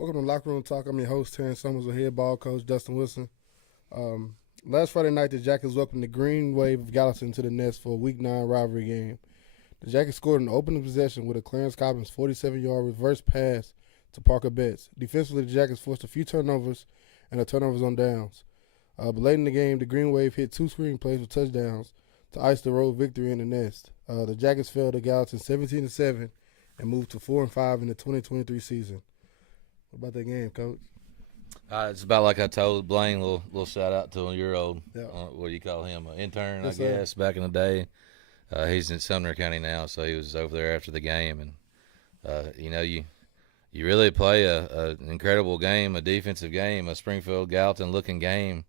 Welcome to Lockeroom Talk. I'm your host, Terrence Summers, with head ball coach Dustin Wilson. Last Friday night, the Jackets welcomed the Green Wave of Gallatin to the Nest for a Week 9 rivalry game. The Jackets scored an opening possession with a Clarence Cobbins 47-yard reverse pass to Parker Betts. Defensively, the Jackets forced a few turnovers and a turnovers on downs. But late in the game, the Green Wave hit two screen plays with touchdowns to ice the road victory in the Nest. The Jackets fell to Gallatin 17-7 and moved to 4-5 in the 2023 season. What about that game, Coach? It's about like I told Blaine, little shout out to your old, Yeah. what do you call him, an intern, Yes, I sir. guess, back in the day. He's in Sumner County now, so he was over there after the game. And, you really play an incredible game, a defensive game, a Springfield-Gallatin-looking game.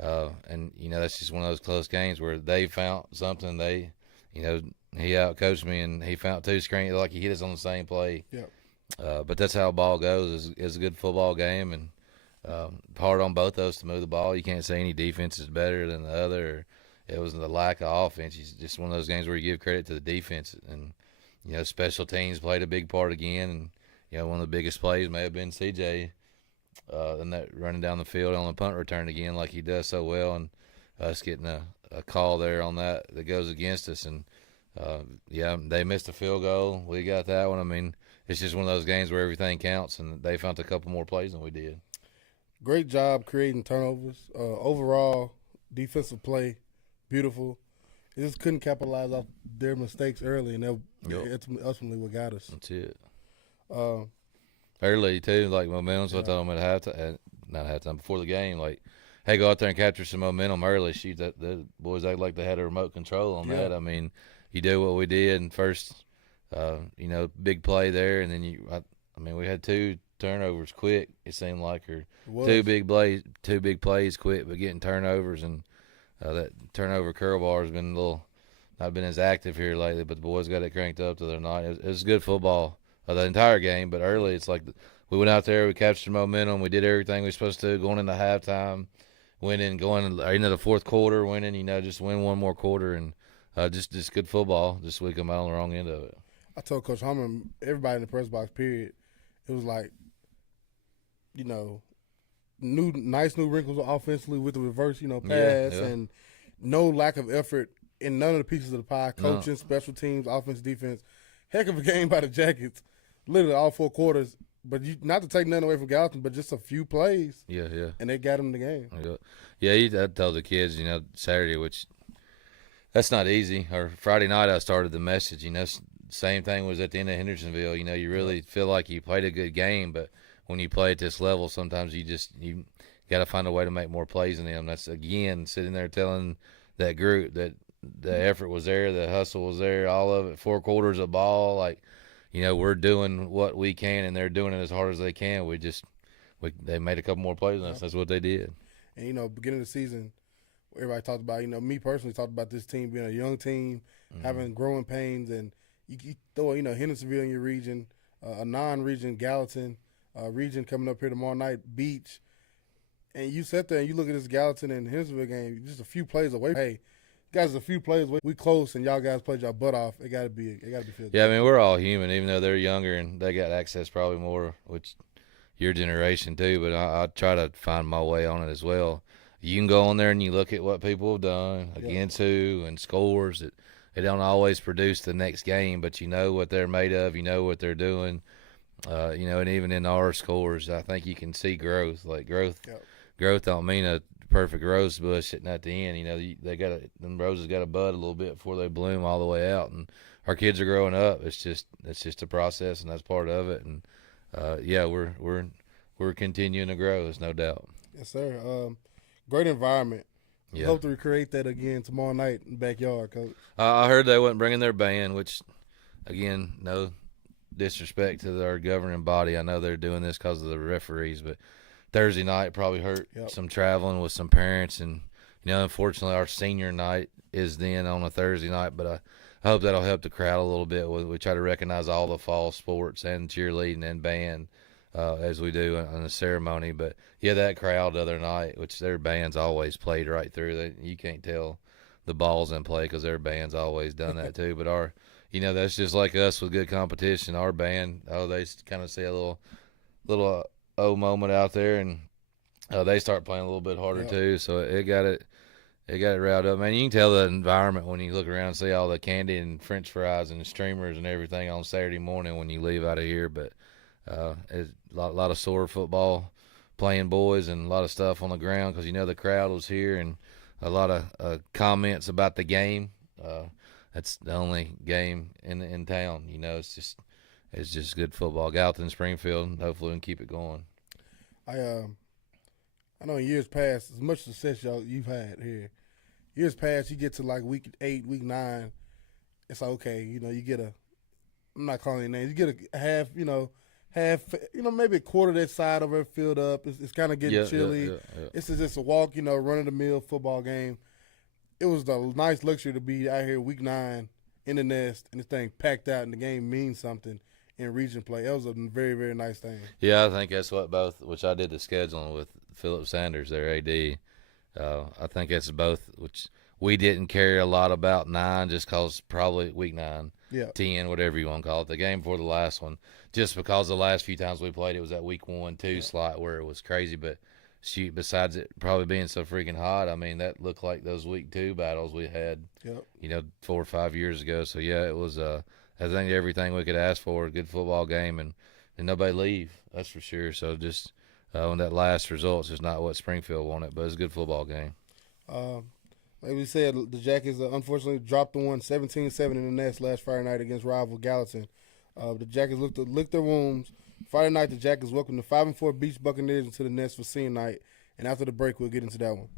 And that's just one of those close games where they found something. He outcoached me, and he found two screens, like he hit us on the same play. Yeah. But that's how ball goes. It's a good football game, and hard on both of us to move the ball. You can't say any defense is better than the other. It was the lack of offense. It's just one of those games where you give credit to the defense. And, special teams played a big part again. And, one of the biggest plays may have been CJ and that running down the field on the punt return again like he does so well. And us getting a call there on that goes against us. And, they missed a field goal. We got that one. I mean, it's just one of those games where everything counts, and they found a couple more plays than we did. Great job creating turnovers. Overall, defensive play, beautiful. They just couldn't capitalize off their mistakes early, and that's ultimately what got us. That's it. Uh, Early, too, like momentum. So I told them at halftime, not halftime, before the game, like, hey, go out there and capture some momentum early. Shoot, the boys act like they had a remote control on that. I mean, you do what we did, and first – big play there, and then we had two turnovers quick. It seemed like, or two big plays quick, but getting turnovers, and that turnover curl bar has been not been as active here lately. But the boys got it cranked up to their night. It was good football the entire game, but early it's like we went out there, we captured momentum, we did everything we were supposed to, going into halftime, going into the fourth quarter, winning. Just win one more quarter, and just good football. Just we come out on the wrong end of it. I told Coach Hummer, everybody in the press box, period, it was like, nice new wrinkles offensively with the reverse, pass, and no lack of effort in none of the pieces of the pie. Coaching, special teams, offense, defense. Heck of a game by the Jackets, literally all four quarters. But not to take nothing away from Gallatin, but just a few plays. Yeah. And they got them the game. I told the kids, Saturday, which that's not easy. Or Friday night I started the message, same thing was at the end of Hendersonville. You really feel like you played a good game, but when you play at this level, sometimes you got to find a way to make more plays than them. That's, again, sitting there telling that group that the effort was there, the hustle was there, all of it, four quarters of ball. Like, we're doing what we can, and they're doing it as hard as they can. They made a couple more plays than us. That's what they did. And, beginning of the season, everybody talked about, me personally talked about this team being a young team, having growing pains, and you throw, Hendersonville in your region, a non-region Gallatin region coming up here tomorrow night, Beach, and you sit there and you look at this Gallatin and Hendersonville game, just a few plays away. Hey, guys, a few plays away. We close, and y'all guys played y'all butt off. It got to be filled. Yeah, I mean, we're all human, even though they're younger and they got access probably more, which your generation too. But I try to find my way on it as well. You can go on there and you look at what people have done against who and scores that. They don't always produce the next game, but you know what they're made of. You know what they're doing. And even in our scores, I think you can see growth. Like growth don't mean a perfect rose bush sitting at the end. Them roses got to bud a little bit before they bloom all the way out. And our kids are growing up. It's just a process, and that's part of it. And we're continuing to grow. There's no doubt. Yes, sir. Great environment. Yeah. Hope to recreate that again tomorrow night in the backyard, Coach. I heard they wasn't bringing their band, which, again, no disrespect to our governing body. I know they're doing this because of the referees, but Thursday night probably hurt some traveling with some parents. And, unfortunately, our senior night is then on a Thursday night, but I hope that'll help the crowd a little bit. We try to recognize all the fall sports and cheerleading and band as we do on the ceremony. But, that crowd the other night, which their band's always played right through. You can't tell the ball's in play because their band's always done that too. But that's just like us with good competition. Our band, they kind of see a little moment out there, and they start playing a little bit harder too. So it got it riled up, man. You can tell the environment when you look around and see all the candy and French fries and streamers and everything on Saturday morning when you leave out of here. But it's a lot of sore football playing boys and a lot of stuff on the ground because the crowd was here, and a lot of comments about the game. That's the only game in town. It's just good football. Gallatin, Springfield. Hopefully, we can keep it going. I know in years past, as much success you've had here, years past, you get to like week 8, week 9, it's like, okay, you get I'm not calling it names, you get a half, maybe a quarter of that side of it filled up. It's kind of getting chilly. Yeah. This is just a walk, run-of-the-mill football game. It was a nice luxury to be out here week 9 in the nest and this thing packed out and the game means something in region play. That was a very, very nice thing. Yeah, I think that's which I did the scheduling with Philip Sanders, their AD. I think that's both, which we didn't care a lot about 9 just because probably week 9, 10, whatever you want to call it, the game before the last one, just because the last few times we played it was that week 1, 2 slot where it was crazy. But shoot, besides it probably being so freaking hot, I mean, that looked like those week 2 battles we had, 4 or 5 years ago. So, yeah, it was I think everything we could ask for, a good football game, and nobody leave, that's for sure. So just when that last result's just not what Springfield wanted, but it's a good football game. Like we said, the Jackets unfortunately dropped the one 17-7 in the nest last Friday night against rival Gallatin. The Jackets licked their wounds. Friday night, the Jackets welcomed the 5-4 Beach Buccaneers into the nest for senior night, and after the break, we'll get into that one.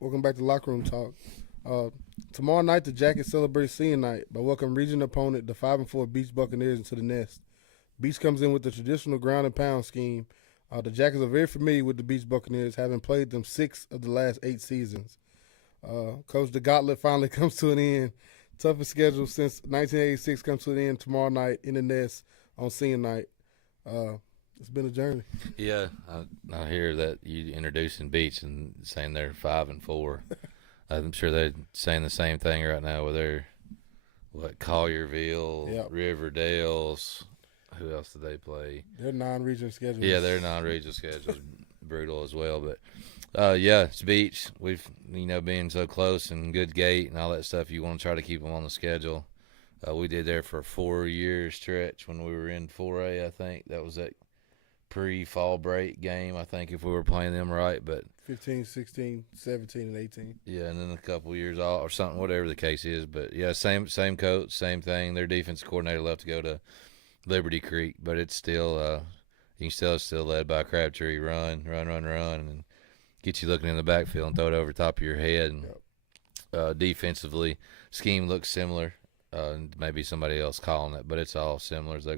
Welcome back to Lockeroom Talk. Tomorrow night, the Jackets celebrate senior night by welcoming region opponent, the 5-4 Beach Buccaneers, into the nest. Beach comes in with the traditional ground and pound scheme. The Jackets are very familiar with the Beach Buccaneers, having played them 6 of the last 8 seasons. Coach, the gauntlet finally comes to an end. Toughest schedule since 1986 comes to an end tomorrow night in the nest on senior night. It's been a journey. Yeah, I hear that you introducing Beach and saying they're 5-4. I'm sure they're saying the same thing right now with their Collierville, Riverdale's. Who else did they play? Their non-regional schedule. Yeah, their non-regional schedule is brutal as well. But yeah, it's Beach. We've being so close and good gate and all that stuff. You want to try to keep them on the schedule. We did there for a 4-year stretch when we were in 4A, I think. That was that pre-fall break game, I think, if we were playing them right. But 15, 16, 17, and 18. yeah, and then a couple years off or something, whatever the case is. But, yeah, same coach, same thing. Their defense coordinator left to go to Liberty Creek, but it's still you can still led by Crabtree. Run, and get you looking in the backfield and throw it over the top of your head. And defensively, scheme looks similar. Maybe somebody else calling it, but it's all similar. They're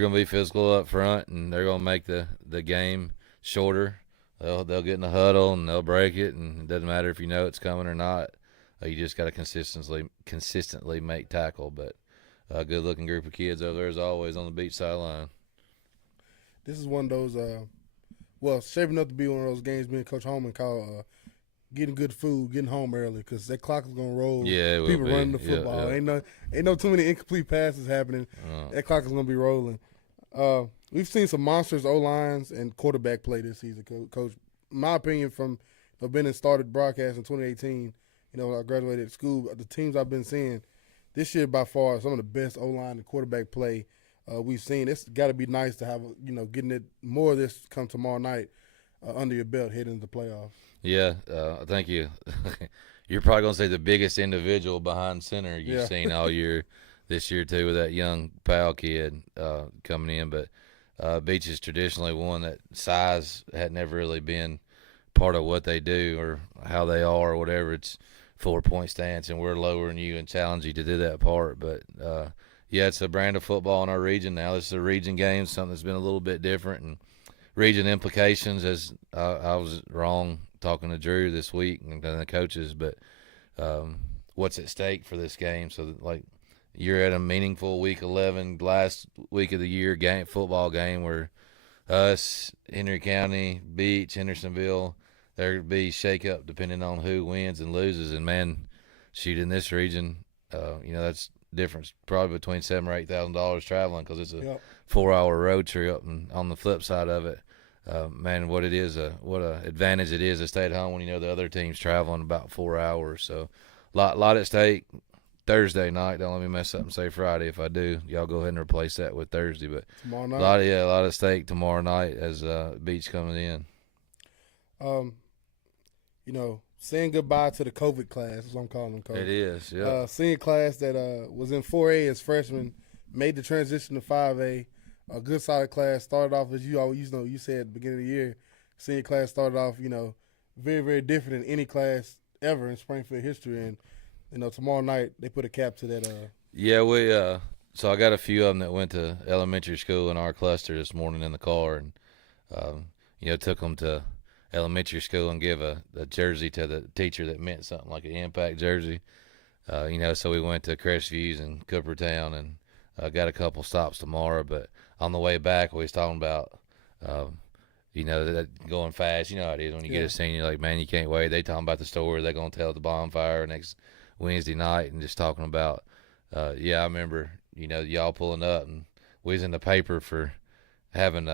gonna be physical up front, and they're gonna make the game shorter. They'll get in the huddle and they'll break it, and it doesn't matter if you know it's coming or not. You just got to consistently make tackle. But a good looking group of kids over there as always on the beach sideline. This is one of those, shaping up to be one of those games me and Coach Holman call getting good food, getting home early, because that clock is gonna roll. Yeah, people running the football. Yeah. Ain't no too many incomplete passes happening. That clock is gonna be rolling. We've seen some monsters O-lines and quarterback play this season, Coach. In my opinion, from being in started broadcast in 2018, when I graduated school, the teams I've been seeing this year by far some of the best O-line and quarterback play we've seen. It's got to be nice to have getting it more of this come tomorrow night under your belt heading into the playoffs. Yeah, thank you. You're probably going to say the biggest individual behind center you've seen all year this year, too, with that young Powell kid coming in. But Beach is traditionally one that size had never really been part of what they do or how they are or whatever. It's 4-point stance, and we're lowering you and challenge you to do that part. But, it's a brand of football in our region now. This is a region game, something that's been a little bit different. And region implications, as I was wrong talking to Drew this week and the coaches, but what's at stake for this game? So, you're at a meaningful Week 11, last week of the year football game where us, Henry County, Beach, Hendersonville, there'd be shake-up depending on who wins and loses. And, man, shoot, in this region, that's difference probably between $7,000 or $8,000 traveling because it's a 4-hour road trip. And on the flip side of it, man, what a advantage it is to stay at home when the other team's traveling about 4 hours. So, lot at stake. Thursday night. Don't let me mess up and say Friday. If I do, y'all go ahead and replace that with Thursday. But tomorrow night, a lot at stake tomorrow night as Beach coming in. Saying goodbye to the COVID class, is what I'm calling them, Coach. It is, yeah. Senior class that was in 4A as freshmen, made the transition to 5A. A good solid class. Started off as you said at the beginning of the year. Senior class started off, very, very different than any class ever in Springfield history. And, tomorrow night they put a cap to that. Yeah, we so I got a few of them that went to elementary school in our cluster this morning in the car, and took them to elementary school and give a jersey to the teacher that meant something, like an impact jersey. So we went to Crestviews and Coopertown and got a couple stops tomorrow. But on the way back, we was talking about, that going fast. You know how it is when you get a senior, like, man, you can't wait. They talking about the story they're going to tell at the bonfire next Wednesday night and just talking about, I remember, y'all pulling up and we was in the paper for having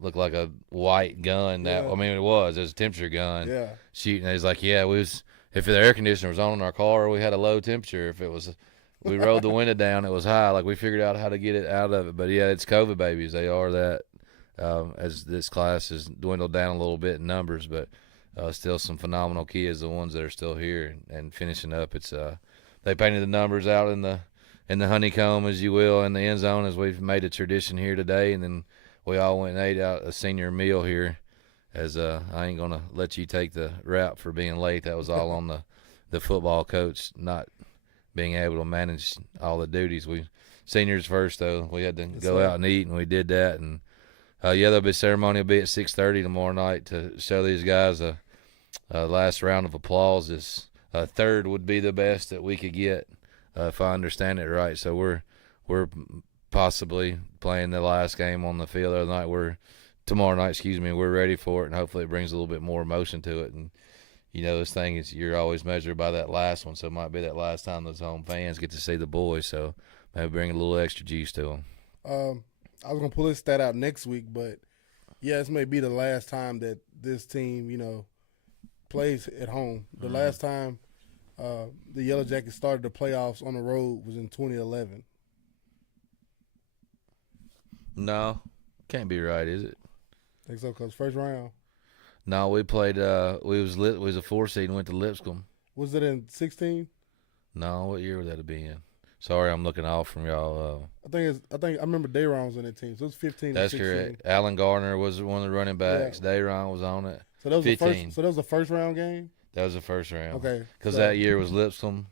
look like a white gun. It was a temperature gun. Yeah. Shooting. He's like, if the air conditioner was on in our car, we had a low temperature. If it was, we rolled the window down, it was high. Like, we figured out how to get it out of it. But it's COVID babies. They are that. As this class has dwindled down a little bit in numbers, but still some phenomenal kids, the ones that are still here and finishing up. It's they painted the numbers out in the honeycomb, as you will, in the end zone, as we've made a tradition here today, and then we all went and ate out a senior meal here. As I ain't gonna let you take the rap for being late. That was all on the football coach not being able to manage all the duties. We seniors first though. We had to go out and eat, and we did that. And there'll be ceremony. Will be at 6:30 tomorrow night to show these guys a last round of applause. Is third would be the best that we could get, if I understand it right. So we're possibly playing the last game on the field the other night. Tomorrow night, we're ready for it, and hopefully it brings a little bit more emotion to it. And this thing is, you're always measured by that last one, so it might be that last time those home fans get to see the boys. So maybe bring a little extra juice to them. I was gonna pull this stat out next week, but this may be the last time that this team, plays at home. The last time The Yellow Jackets started the playoffs on the road was in 2011. No, can't be right, is it? Think so, Coach? First round. No, we played. We was a 4 seed and went to Lipscomb. Was it in 16? No, what year would that have been? Sorry, I'm looking off from y'all. I remember Dayron was on that team, so it was 15. That's to 16. correct. Alan Gardner was one of the running backs. Yeah. Dayron was on it. So that was 15. the first. So that was the first round game. That was the first round. Okay. Because so, that year was Lipscomb.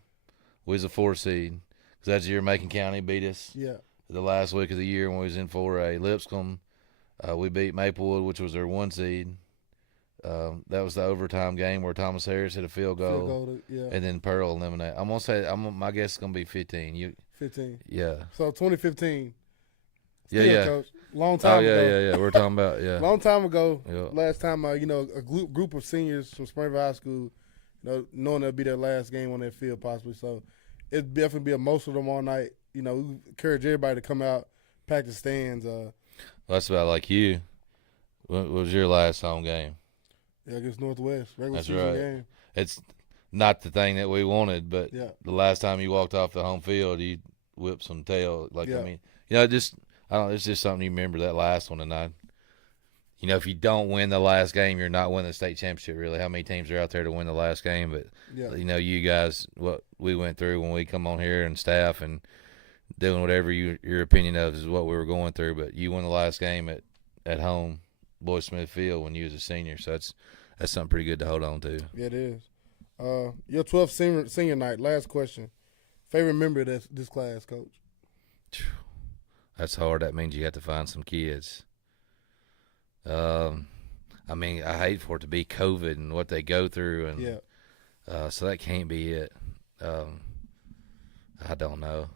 We was a 4 seed. Because that's the year Macon County beat us. Yeah. The last week of the year when we was in 4A. Lipscomb, we beat Maplewood, which was their 1 seed. That was the overtime game where Thomas Harris hit a field goal. And then Pearl eliminated. I'm gonna say my guess is gonna be 15. 15. Yeah. So 2015. Still, yeah. Coach, long time ago. Yeah. We're talking about long time ago. Yeah. Last time, a group of seniors from Springfield High School, knowing that'll be their last game on that field possibly. So it'd definitely be emotional them all night. We encourage everybody to come out, pack the stands. Well, that's about like you. What was your last home game? Yeah, against Northwest. Regular That's season right. game. It's not the thing that we wanted, but the last time you walked off the home field, you whipped some tail. It's just something you remember that last one. And if you don't win the last game, you're not winning the state championship, really. How many teams are out there to win the last game? But, you guys, what we went through when we come on here and staff and doing whatever your opinion of is what we were going through. But you won the last game at home, Boyd Smith Field, when you was a senior. So that's something pretty good to hold on to. Yeah, it is. Your 12th senior night, last question. Favorite member of this class, Coach? That's hard. That means you have to find some kids. I hate for it to be COVID and what they go through, and so that can't be it. I don't know.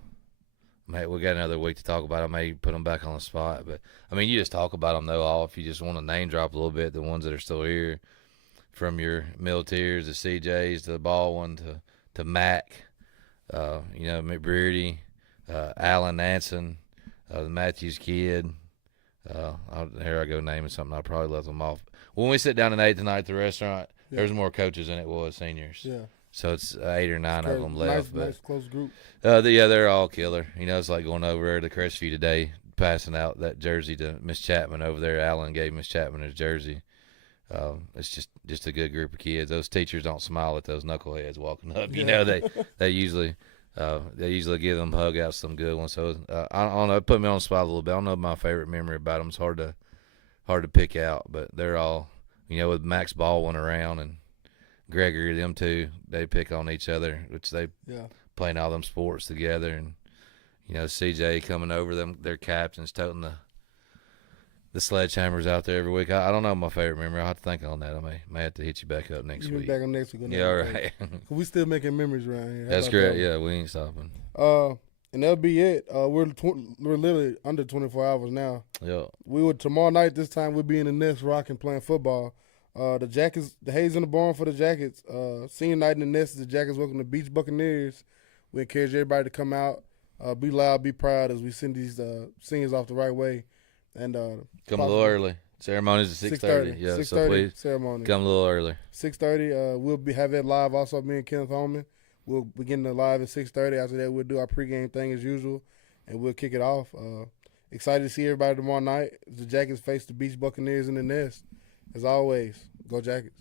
We got another week to talk about it. I may put them back on the spot, but you just talk about them though. All if you just want to name drop a little bit, the ones that are still here, from your Miltiers, the CJs, to the Baldwin, to Mac, McBrearty, Alan Nansen, the Matthews kid. Here I go naming something. I probably left them off. When we sit down and ate tonight at the restaurant, there's more coaches than it was seniors. Yeah. So it's 8 or 9 of them left. Nice close group. They're all killer. It's like going over there to Crestview today, passing out that jersey to Miss Chapman over there. Alan gave Miss Chapman his jersey. It's just a good group of kids. Those teachers don't smile at those knuckleheads walking up. They usually give them hug out some good ones. So I don't know. It put me on the spot a little bit. I don't know my favorite memory about them. It's hard to pick out, but they're all with Max Baldwin around and Gregory, them two, they pick on each other, which they playing all them sports together, and CJ coming over them, their captains toting the sledgehammers out there every week. I don't know my favorite memory. I'll have to think on that. I may have to hit you back up next week. Back on next week. Yeah, all right. We still making memories around here. That's great. Yeah, we ain't stopping. And that'll be it. We're literally under 24 hours now. Yeah. Tomorrow night this time we'll be in the Nest rocking playing football. The Jackets, the Hayes in the barn for the Jackets. Senior night in the Nest, the Jackets welcome the Beach Buccaneers. We encourage everybody to come out, be loud, be proud as we send these seniors off the right way. And come a little early. Ceremony's at 6:30. Yeah, 6:30 so please ceremony. Come a little early. 6:30. We'll have it live. Also, me and Kenneth Holman. We'll begin the live at 6:30. After that, we'll do our pregame thing as usual, and we'll kick it off. Excited to see everybody tomorrow night. The Jackets face the Beach Buccaneers in the Nest. As always, go Jackets.